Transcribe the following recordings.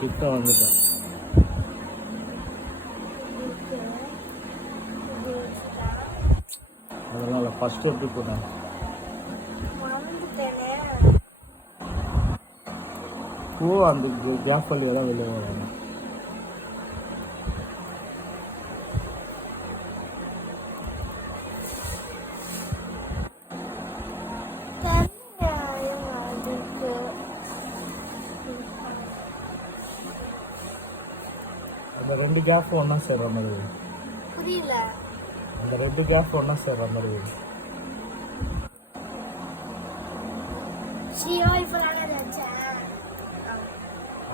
கிட்ட வந்துட்டேன். அதனால ஃபர்ஸ்ட் எப்படி போனேன் பூ அந்த கேப் வழியாக தான் வெளியே வராங்க. அந்த ரெண்டு கேப் ஒன்றா சேர்ற மாதிரி புரியல. அந்த ரெண்டு கேப் ஒன்றா சேர்ற மாதிரி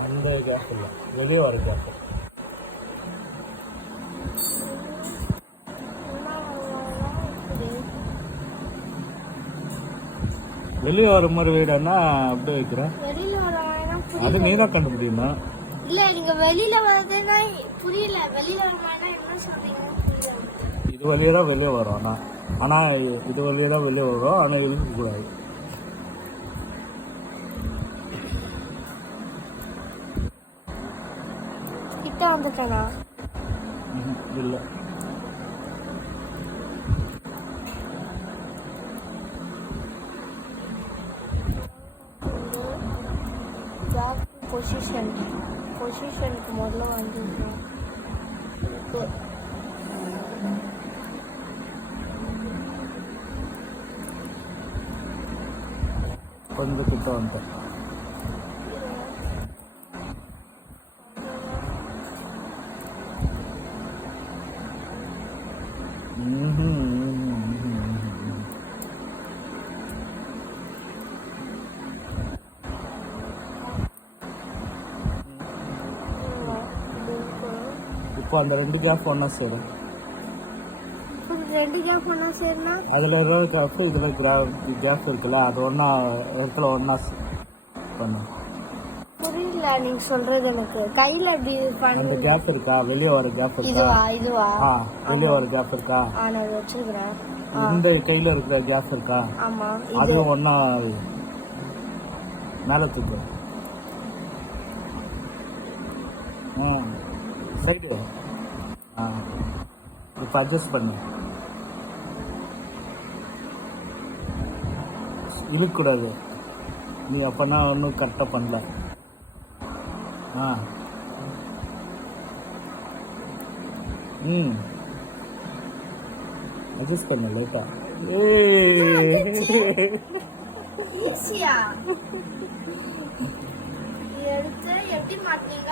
அந்த கேப் இல்லை, வெளியே வர கேப். வெளியே வர மாதிரி வீடுன்னா அப்படியே வைக்கிறேன். அது நீ தான் கண்டுபிடிக்குமா? இல்ல நீங்க வெளியில வரதுன்னா புரியல. வெளியில வரணும்னா என்ன சொல்றீங்க? இது வழியா தான் வெளியே வரும். ஆனால் இது வழியா தான் வெளியே வரும். ஆனால் இருக்கக்கூடாது. கிட்ட வந்துட்டேனா? இல்லை. பொசிஷனுக்கு முதல்ல வந்துருக்கோம். கொஞ்சம் கிட்ட வந்துட்டேன். இப்போ அந்த ரெண்டு கேப் ஒன்றா சேரும். ரெண்டு கேப் ஒன்றா சேருனா அதில் இருபது கேப் இதில் கேப் இருக்குல்ல, அது ஒன்றா இடத்துல ஒன்றா பண்ணும். புரியல நீங்க சொல்றது எனக்கு. கையில் அப்படி அந்த கேப் இருக்கா? வெளியே வர கேப் இருக்கா? இதுவா வெளியே வர கேப் இருக்கா? நான் வச்சிருக்கிறேன். இந்த கையில் இருக்கிற கேப் இருக்கா? ஆமா. அதுவும் ஒன்றா மேலே தூக்கு. சைடு இப்போ அட்ஜஸ்ட் பண்ணு. இழுக்கக்கூடாது. நீ அப்போனா ஒன்றும் கரெக்டாக பண்ணல. அட்ஜஸ்ட் பண்ண லைட்டா. ஈஸியா எடுத்து எப்படி மாட்டீங்க?